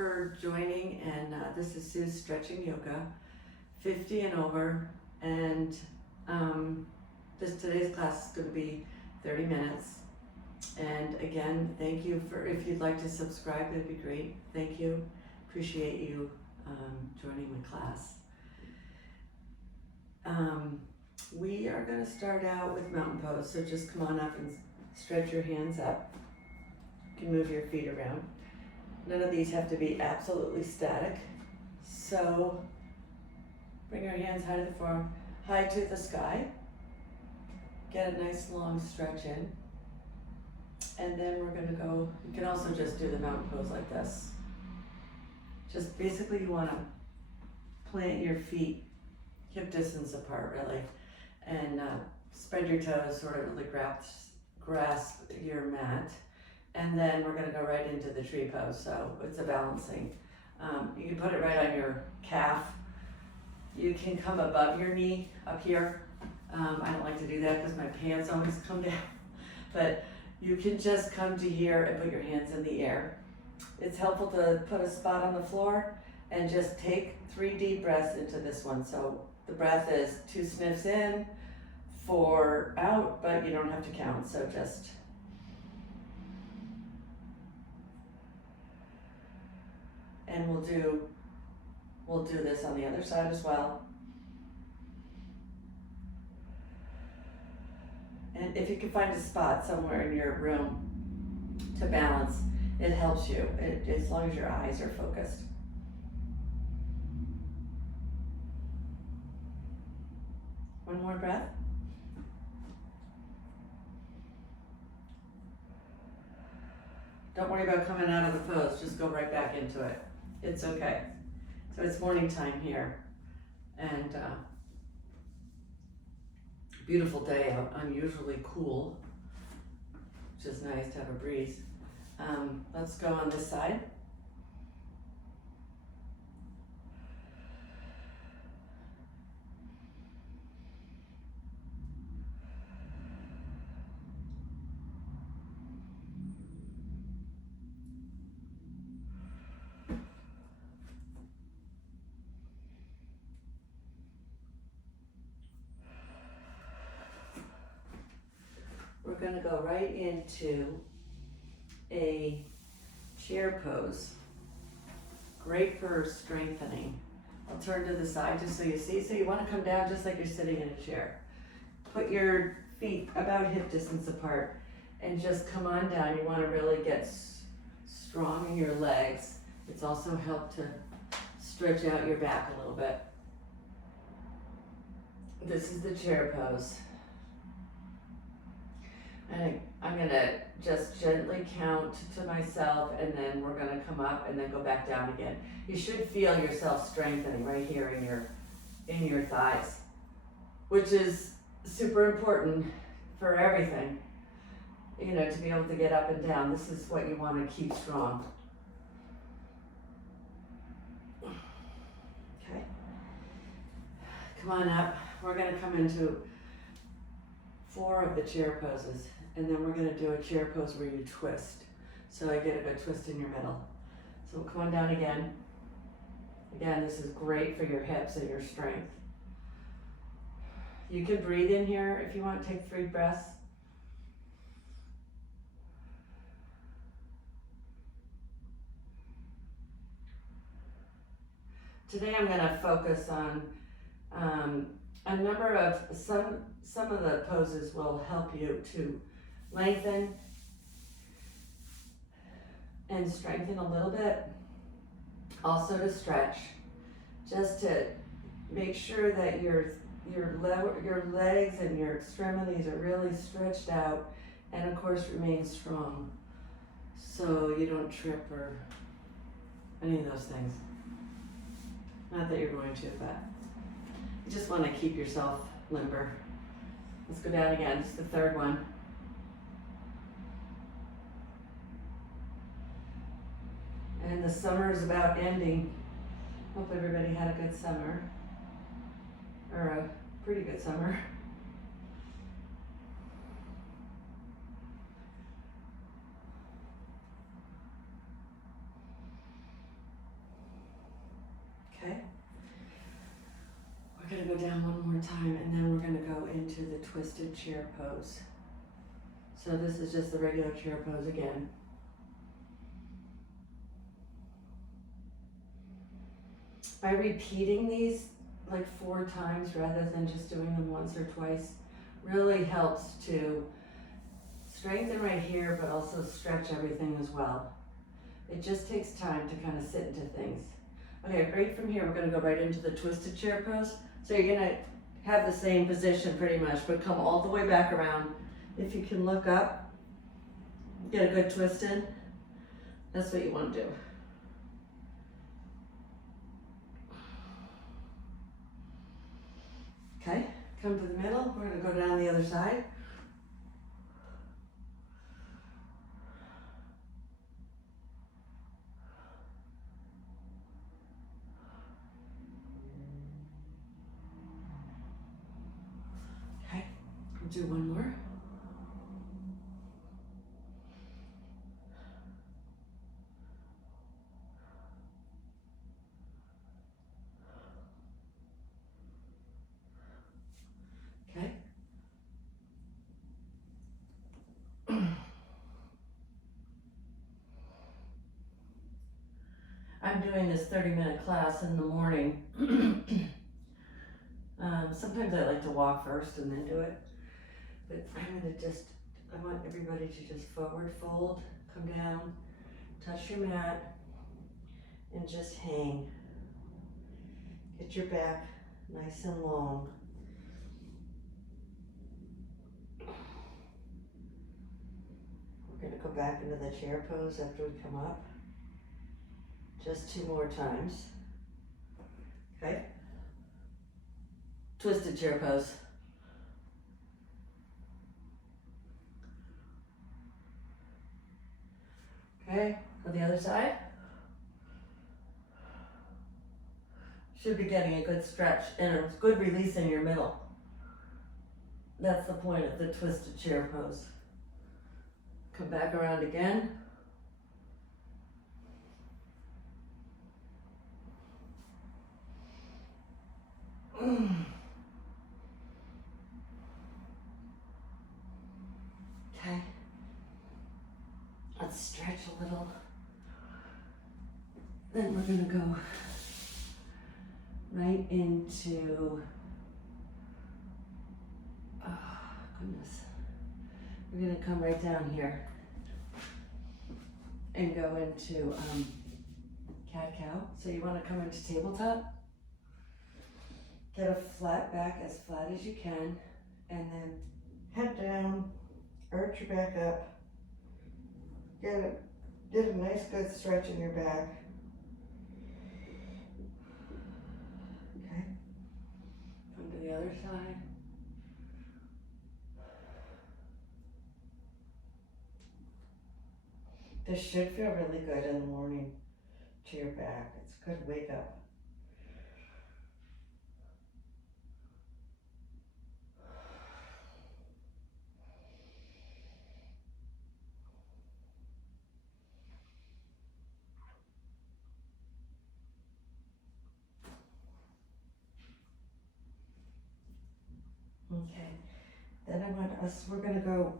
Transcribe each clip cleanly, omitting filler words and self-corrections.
for joining, and this is Sue's Stretching Yoga, 50 and over, and today's class is going to be 30 minutes. And again, thank you for, if you'd like to subscribe, that'd be great. Thank you. Appreciate you joining my class. We are going to start out with mountain pose, so just come on up and stretch your hands up. You can move your feet around. None of these have to be absolutely static. So bring your hands high to the floor, high to the sky. Get a nice long stretch in. And then we're gonna go, you can also just do the mountain pose like this. Just basically you wanna plant your feet hip distance apart really, and spread your toes, sort of really grasp your mat. And then we're gonna go right into the tree pose, so it's a balancing. You can put it right on your calf. You can come above your knee up here. I don't like to do that because my pants always come down, but you can just come to here and put your hands in the air. It's helpful to put a spot on the floor and just take 3 deep breaths into this one. So the breath is 2 sniffs in, 4 out, but you don't have to count, so just and we'll do this on the other side as well. And if you can find a spot somewhere in your room to balance, it helps you, as long as your eyes are focused. One more breath. Don't worry about coming out of the pose, just go right back into it. It's okay. So it's morning time here, and beautiful day out, unusually cool, which is nice to have a breeze. Let's go on this side. We're going to go right into a chair pose. Great for strengthening. I'll turn to the side just so you see. So you want to come down just like you're sitting in a chair. Put your feet about hip distance apart and just come on down. You want to really get strong in your legs. It's also helped to stretch out your back a little bit. This is the chair pose. And I'm gonna just gently count to myself, and then we're gonna come up and then go back down again. You should feel yourself strengthening right here in your thighs, which is super important for everything. You know, to be able to get up and down. This is what you want to keep strong. Okay. Come on up. We're gonna come into 4 of the chair poses. And then we're gonna do a chair pose where you twist. So I get a good twist in your middle. So come on down again. Again, this is great for your hips and your strength. You can breathe in here if you want, take 3 breaths. Today I'm gonna focus on a number of, some of the poses will help you to lengthen and strengthen a little bit. Also to stretch, just to make sure that your legs and your extremities are really stretched out, and of course remain strong, so you don't trip or any of those things. Not that you're going to, but you just want to keep yourself limber. Let's go down again. It's the 3rd one. And the summer is about ending. Hope everybody had a good summer, or a pretty good summer. go down one more time, and then we're gonna go into the twisted chair pose. So this is just the regular chair pose again. By repeating these like 4 times rather than just doing them once or twice, really helps to strengthen right here, but also stretch everything as well. It just takes time to kind of sit into things. Okay, right from here, we're gonna go right into the twisted chair pose. So you're gonna have the same position pretty much, but come all the way back around. If you can look up, get a good twist in, that's what you wanna do. Okay, come to the middle, we're gonna go down the other side. Okay, we'll do one more. Okay. I'm doing this 30-minute class in the morning. Sometimes I like to walk first and then do it, but I'm gonna I want everybody to just forward fold, come down, touch your mat, and just hang. Get your back nice and long. We're gonna go back into the chair pose after we come up. Just 2 more times. Okay. Twisted chair pose. Okay, on the other side. Should be getting a good stretch and a good release in your middle. That's the point of the twisted chair pose. Come back around again. Okay. Let's stretch a little. Then we're gonna go right into, oh goodness. We're gonna come right down here and go into cat-cow. So you wanna come into tabletop. Get a flat back, as flat as you can, and then head down, arch your back up, get a nice good stretch in your back. Okay, come to the other side. This should feel really good in the morning to your back. It's a good wake up. Okay, then we're gonna go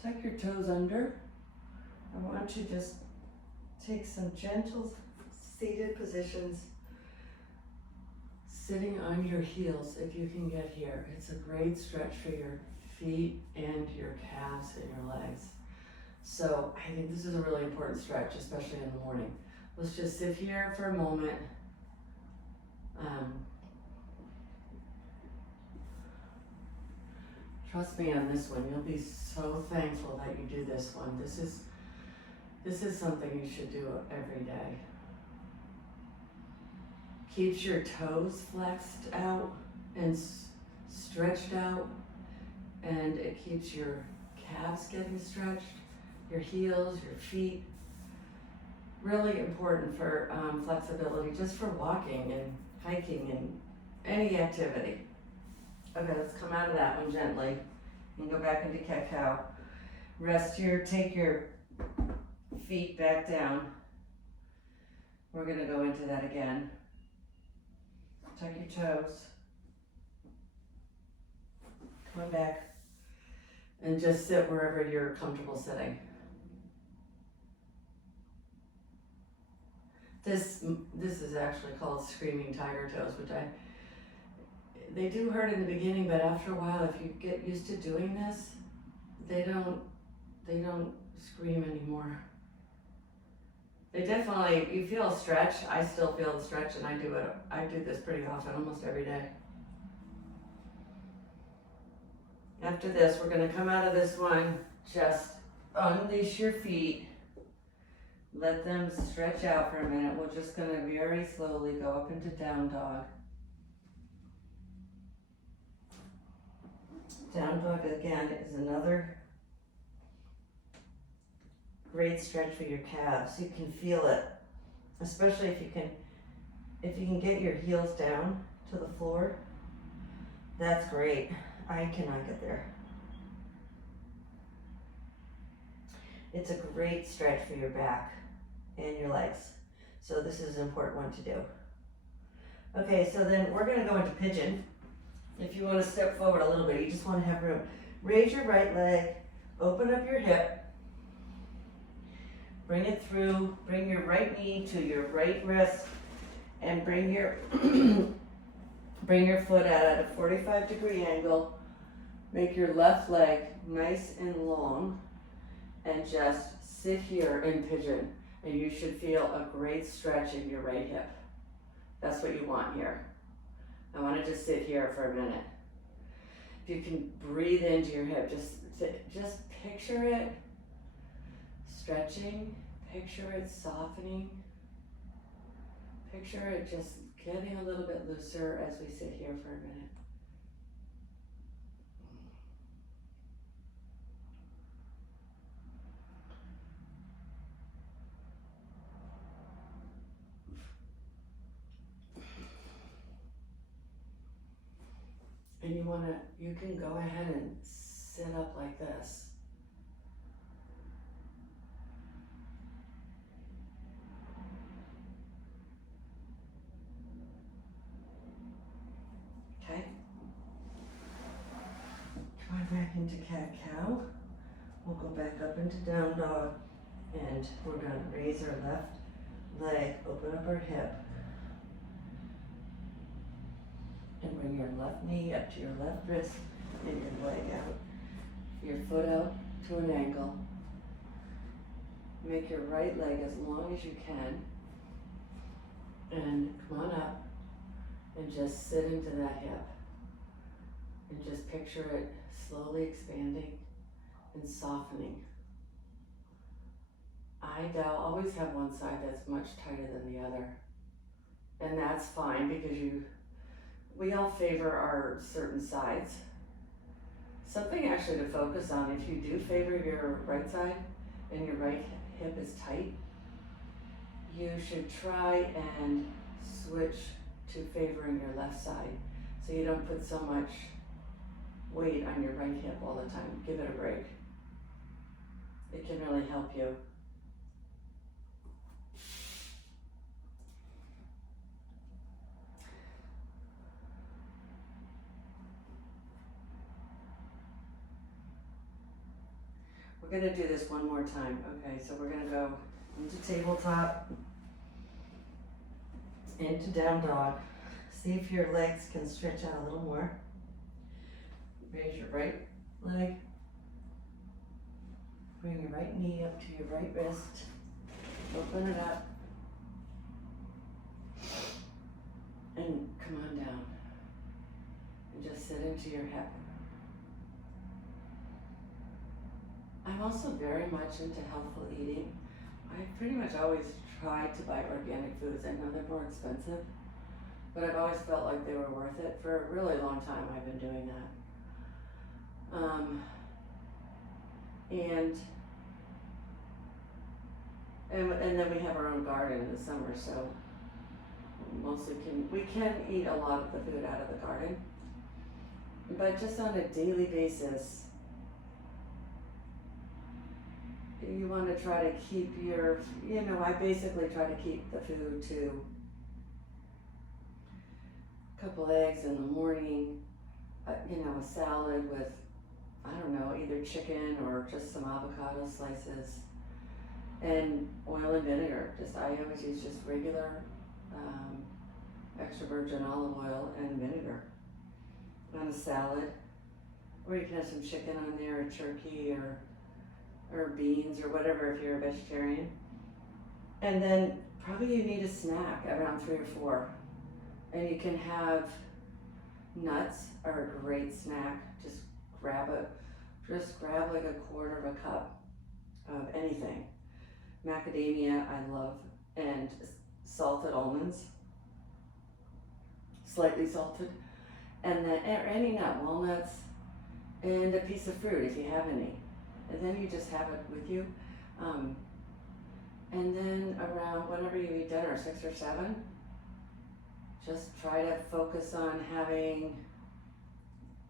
tuck your toes under. I want you to just take some gentle seated positions, sitting on your heels if you can get here. It's a great stretch for your feet and your calves and your legs. So I think this is a really important stretch, especially in the morning. Let's just sit here for a moment. Trust me on this one, you'll be so thankful that you do this one. This is something you should do every day. Keeps your toes flexed out and stretched out, and it keeps your calves getting stretched, your heels, your feet. Really important for flexibility, just for walking and hiking and any activity. Okay, let's come out of that one gently and go back into cat-cow. Take your feet back down. We're gonna go into that again. Tuck your toes. Come on back. And just sit wherever you're comfortable sitting. This is actually called screaming tiger toes, which they do hurt in the beginning, but after a while, if you get used to doing this, they don't scream anymore. They definitely, you feel a stretch. I still feel the stretch, and I do this pretty often, almost every day. After this, we're gonna come out of this one, just unleash your feet. Let them stretch out for a minute. We're just gonna very slowly go up into down dog. Down dog again is another great stretch for your calves. You can feel it, especially if you can get your heels down to the floor. That's great. I cannot get there. It's a great stretch for your back and your legs. So this is an important one to do. Okay, so then we're gonna go into pigeon. If you wanna step forward a little bit, you just wanna have room. Raise your right leg, open up your hip, bring it through, bring your right knee to your right wrist, and bring your foot out at a 45-degree angle. Make your left leg nice and long, and just sit here in pigeon. And you should feel a great stretch in your right hip. That's what you want here. I want to just sit here for a minute. If you can breathe into your hip, just picture it stretching, picture it softening, picture it just getting a little bit looser as we sit here for a minute. And you can go ahead and sit up like this. Okay. Come on back into cat-cow. We'll go back up into down dog, and we're gonna raise our left leg, open up our hip, and bring your left knee up to your left wrist and your leg out. Your foot out to an angle. Make your right leg as long as you can. And come on up and just sit into that hip. And just picture it slowly expanding and softening. I'll always have one side that's much tighter than the other. And that's fine because we all favor our certain sides. Something actually to focus on, if you do favor your right side and your right hip is tight, you should try and switch to favoring your left side so you don't put so much weight on your right hip all the time. Give it a break. It can really help you. We're gonna do this one more time. Okay, so we're gonna go into tabletop, into down dog. See if your legs can stretch out a little more. Raise your right leg. Bring your right knee up to your right wrist. Open it up. And come on down. And just sit into your hip. I'm also very much into healthful eating. I pretty much always try to buy organic foods. I know they're more expensive, but I've always felt like they were worth it. For a really long time I've been doing that. And then we have our own garden in the summer, so we can eat a lot of the food out of the garden, but just on a daily basis, you want to try to keep I basically try to keep the food to a couple eggs in the morning, a salad with, I don't know, either chicken or just some avocado slices, and oil and vinegar. I always use just regular extra virgin olive oil and vinegar on a salad. Or you can have some chicken on there, or turkey, or beans, or whatever if you're a vegetarian. And then probably you need a snack around 3 or 4. And you can have nuts are a great snack. Just grab like a quarter of a cup of anything. Macadamia I love, and salted almonds, slightly salted, and then any nut, walnuts, and a piece of fruit if you have any. And then you just have it with you. And then around whenever you eat dinner, 6 or 7, just try to focus on having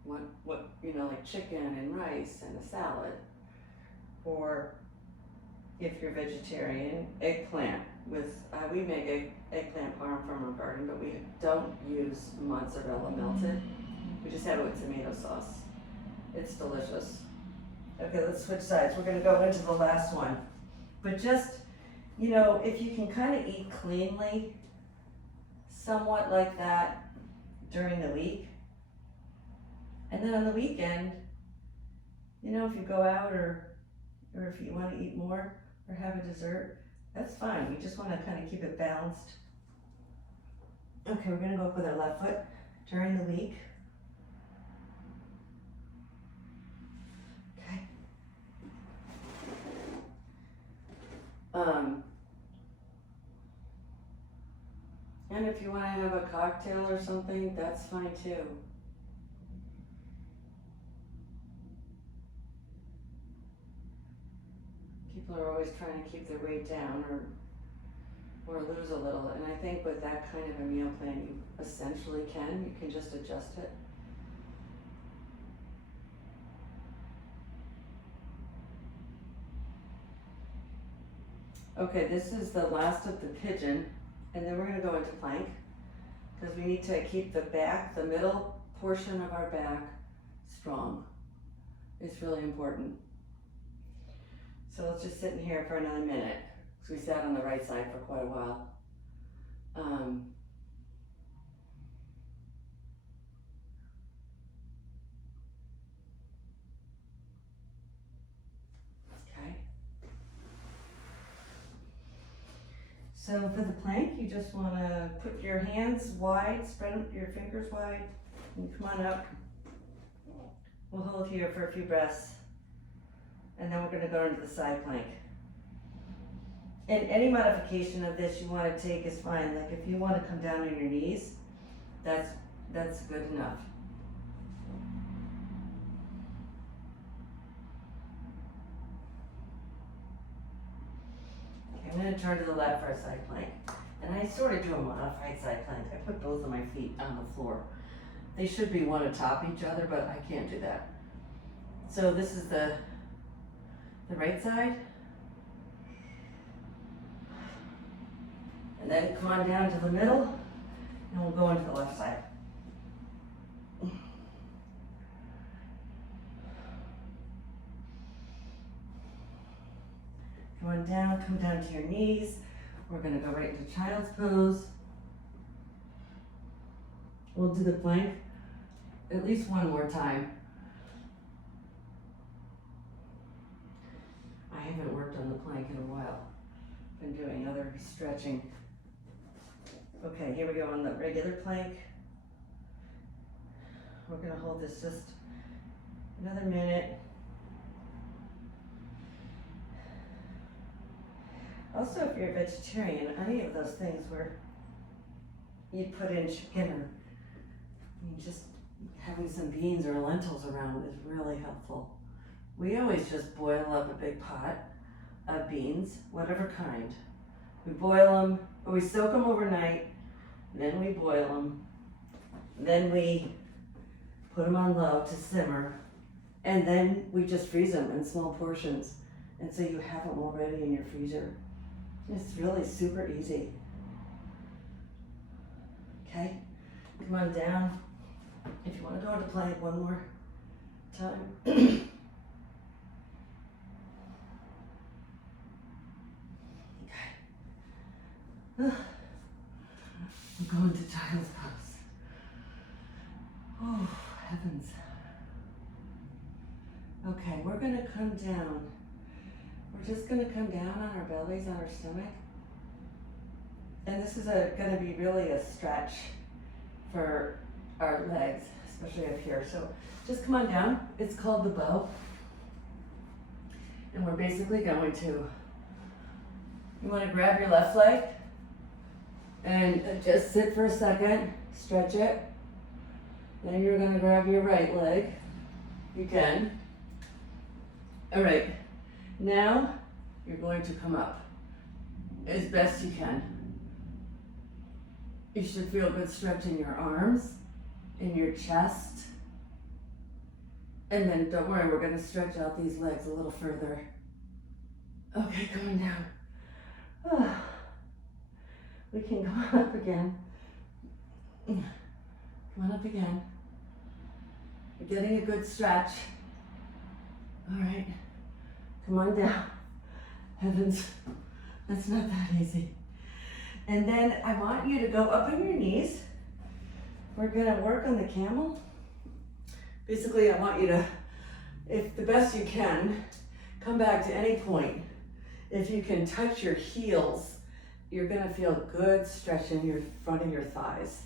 what like chicken and rice and a salad. Or if you're vegetarian, eggplant with, we make eggplant parm from our garden, but we don't use mozzarella melted. We just have it with tomato sauce. It's delicious. Okay, let's switch sides. We're gonna go into the last one. But just, if you can kind of eat cleanly, somewhat like that during the week, and then on the weekend, if you go out or if you want to eat more or have a dessert, that's fine. We just want to kind of keep it balanced. Okay, we're gonna go up with our left foot during the week. Okay. And if you want to have a cocktail or something, that's fine too. People are always trying to keep their weight down or lose a little, and I think with that kind of a meal plan, you essentially can. You can just adjust it. Okay, this is the last of the pigeon, and then we're going to go into plank, because we need to keep the back, the middle portion of our back strong. It's really important. So let's just sit in here for another minute, because we sat on the right side for quite a while. Okay. So for the plank, you just want to put your hands wide, spread your fingers wide, and come on up. We'll hold here for a few breaths, and then we're going to go into the side plank. And any modification of this you want to take is fine. Like if you want to come down on your knees, that's good enough. Okay, I'm going to turn to the left for a side plank. And I sort of do a modified side plank. I put both of my feet on the floor. They should be one atop each other, but I can't do that. So this is the right side. And then come on down to the middle, and we'll go into the left side. Come on down, come down to your knees. We're gonna go right into child's pose. We'll do the plank at least one more time. I haven't worked on the plank in a while. Been doing other stretching. Okay, here we go on the regular plank. We're gonna hold this just another minute. Also, if you're a vegetarian, any of those things where you put in chicken or just having some beans or lentils around is really helpful. We always just boil up a big pot of beans, whatever kind. We boil them, or we soak them overnight, then we boil them, then we put them on low to simmer, and then we just freeze them in small portions. And so you have them already in your freezer. It's really super easy. Okay, Come on down. If you want to go into plank one more time. Okay. I'm going to child's pose. Oh, heavens. Okay, we're going to come down. We're just going to come down on our bellies, on our stomach. And this is going to be really a stretch for our legs, especially up here. So just come on down. It's called the bow. And we're basically going to, you want to grab your left leg and just sit for a second, stretch it. Then you're going to grab your right leg. You can. All right. Now you're going to come up as best you can. You should feel a good stretch in your arms, in your chest. And then don't worry, we're going to stretch out these legs a little further. Okay, coming down. Oh. We can go on up again. Come on up again. You're getting a good stretch. All right. Come on down. Heavens, that's not that easy. And then I want you to go up on your knees. We're gonna work on the camel. Basically, I want you to, if the best you can, come back to any point. If you can touch your heels, you're gonna feel good stretch in your front of your thighs.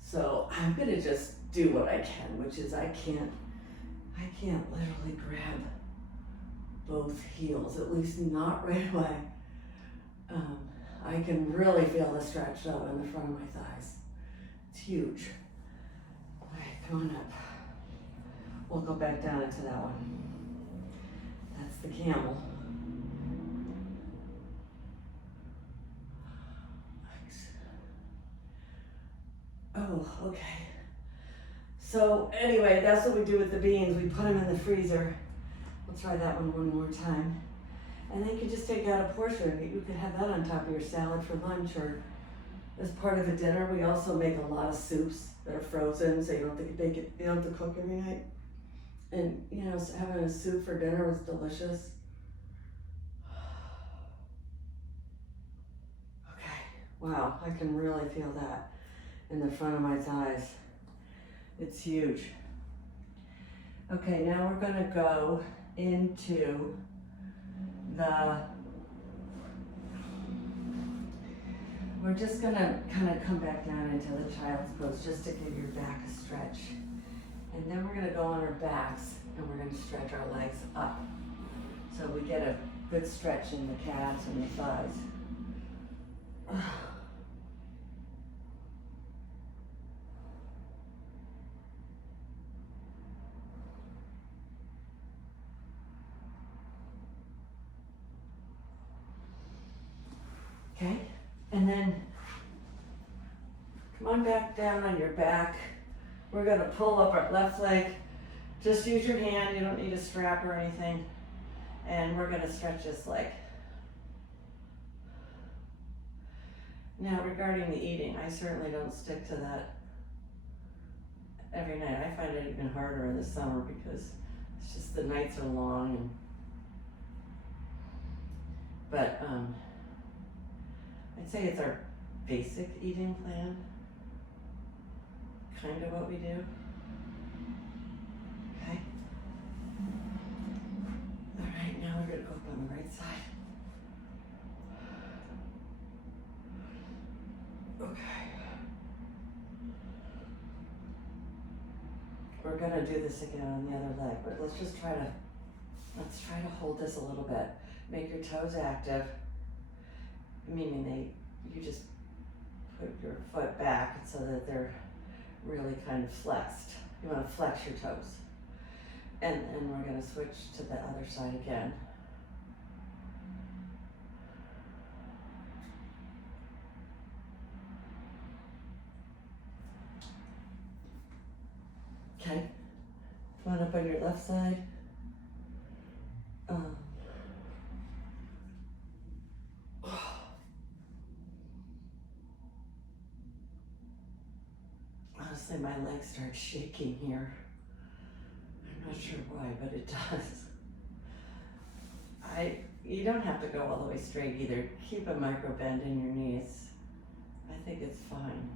So I'm gonna just do what I can, which is I can't literally grab both heels, at least not right away. I can really feel the stretch though in the front of my thighs. It's huge. All right, come on up. We'll go back down into that one. That's the camel. Thanks. Oh, okay. So anyway, that's what we do with the beans. We put them in the freezer. We'll try that one more time. And then you can just take out a portion. You could have that on top of your salad for lunch or as part of a dinner. We also make a lot of soups that are frozen, so you don't have to bake it, you don't have to cook every night. And you know, having a soup for dinner was delicious. Okay, wow, I can really feel that in the front of my thighs. It's huge. Okay, now we're gonna go into we're just gonna kind of come back down into the child's pose just to give your back a stretch. And then we're gonna go on our backs and we're gonna stretch our legs up. So we get a good stretch in the calves and the thighs. Okay, and then come on back down on your back. We're gonna pull up our left leg. Just use your hand, you don't need a strap or anything. And we're gonna stretch this leg. Now regarding the eating, I certainly don't stick to that every night. I find it even harder in the summer because it's just the nights are long. But I'd say it's our basic eating plan, kind of what we do. Okay. All right, now we're gonna go up on the right side. Okay. We're gonna do this again on the other leg, but let's try to hold this a little bit. Make your toes active. Meaning you just put your foot back so that they're really kind of flexed. You want to flex your toes. And we're going to switch to the other side again. Okay. Come on up on your left side. honestly, my legs start shaking here. I'm not sure why, but it does. You don't have to go all the way straight either. Keep a micro bend in your knees. I think it's fine.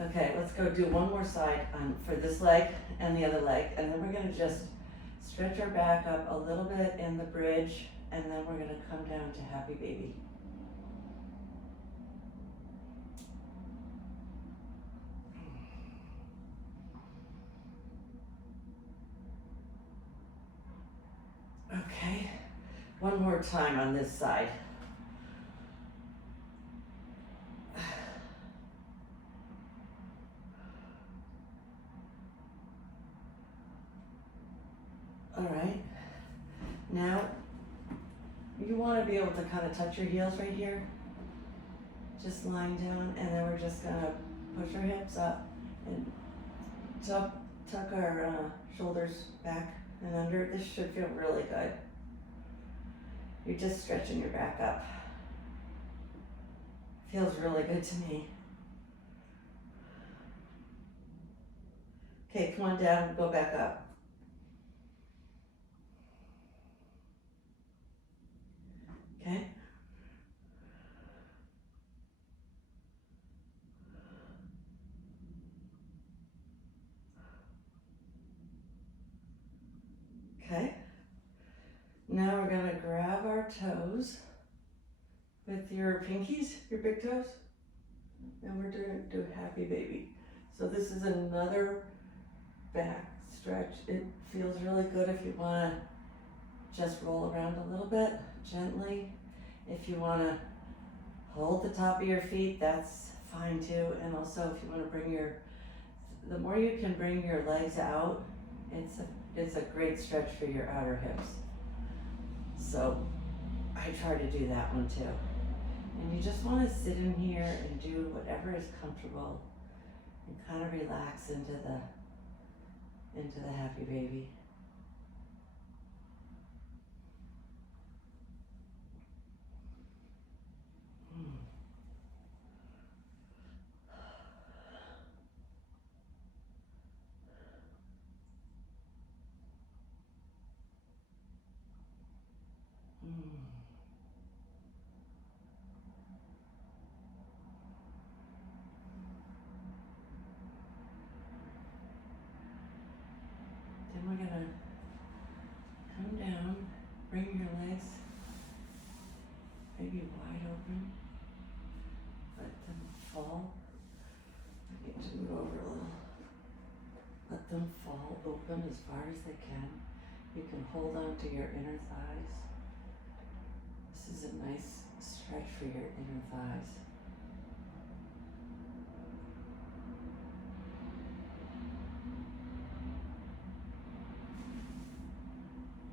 Okay, let's go do one more side for this leg and the other leg, and then we're gonna just stretch our back up a little bit in the bridge, and then we're gonna come down to happy baby. Okay, one more time on this side. All right, now you want to be able to kind of touch your heels right here, just lying down, and then we're just gonna push our hips up and tuck our shoulders back and under. This should feel really good. You're just stretching your back up. Feels really good to me. Okay, come on down, go back up. Okay. Okay. Now we're gonna grab our toes with your pinkies, your big toes, and we're gonna do happy baby. So this is another back stretch. It feels really good if you wanna just roll around a little bit, gently. If you wanna hold the top of your feet, that's fine too. And also if you wanna the more you can bring your legs out, it's a great stretch for your outer hips. So I try to do that one too. And you just want to sit in here and do whatever is comfortable and kind of relax into the happy baby. Then we're gonna come down, bring your legs maybe wide open, let them fall. I need to move over a little. Let them fall open as far as they can. You can hold on to your inner thighs. This is a nice stretch for your inner thighs.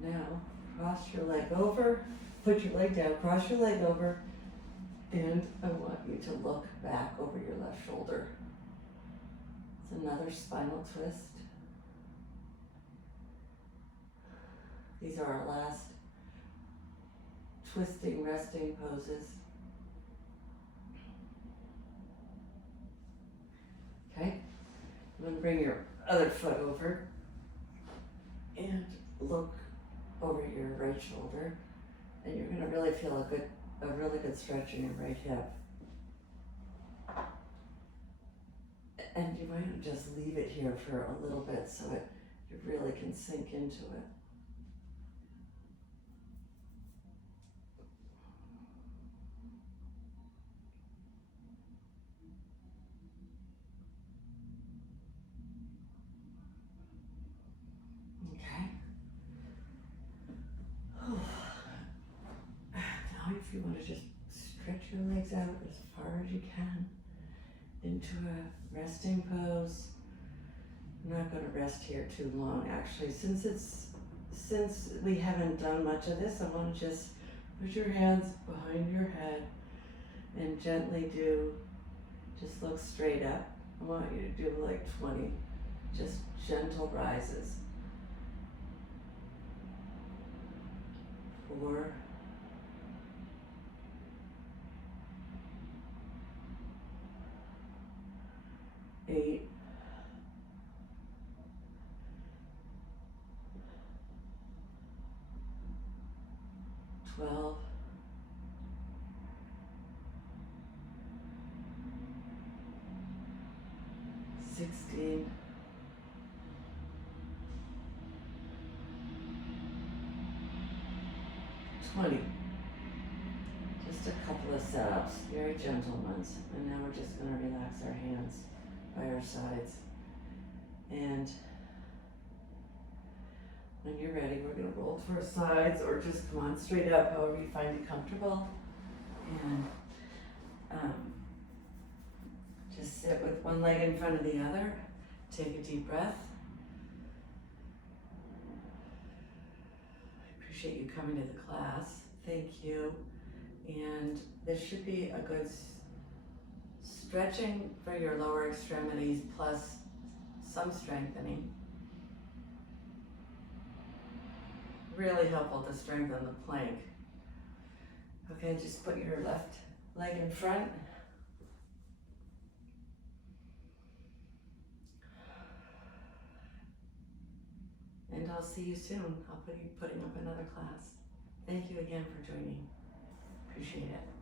Now, cross your leg over, put your leg down, cross your leg over, and I want you to look back over your left shoulder. It's another spinal twist. These are our last twisting, resting poses. Okay, I'm gonna bring your other foot over and look over your right shoulder, and you're gonna really feel a really good stretch in your right hip. And you might just leave it here for a little bit so you really can sink into it. Okay. Now if you want to just stretch your legs out as far as you can into a resting pose. I'm not going to rest here too long actually. Since we haven't done much of this, I want to just put your hands behind your head and gently just look straight up. I want you to do like 20 just gentle rises. 4, 8, 12, 16, 20. Just a couple of setups, very gentle ones. And now we're just going to relax our hands by our sides. And when you're ready, we're going to roll to our sides or just come on straight up, however you find it comfortable. And just sit with one leg in front of the other. Take a deep breath. I appreciate you coming to the class. Thank you. And this should be a good stretching for your lower extremities plus some strengthening. Really helpful to strengthen the plank. Okay, just put your left leg in front. And I'll see you soon. I'll be putting up another class. Thank you again for joining. Appreciate it.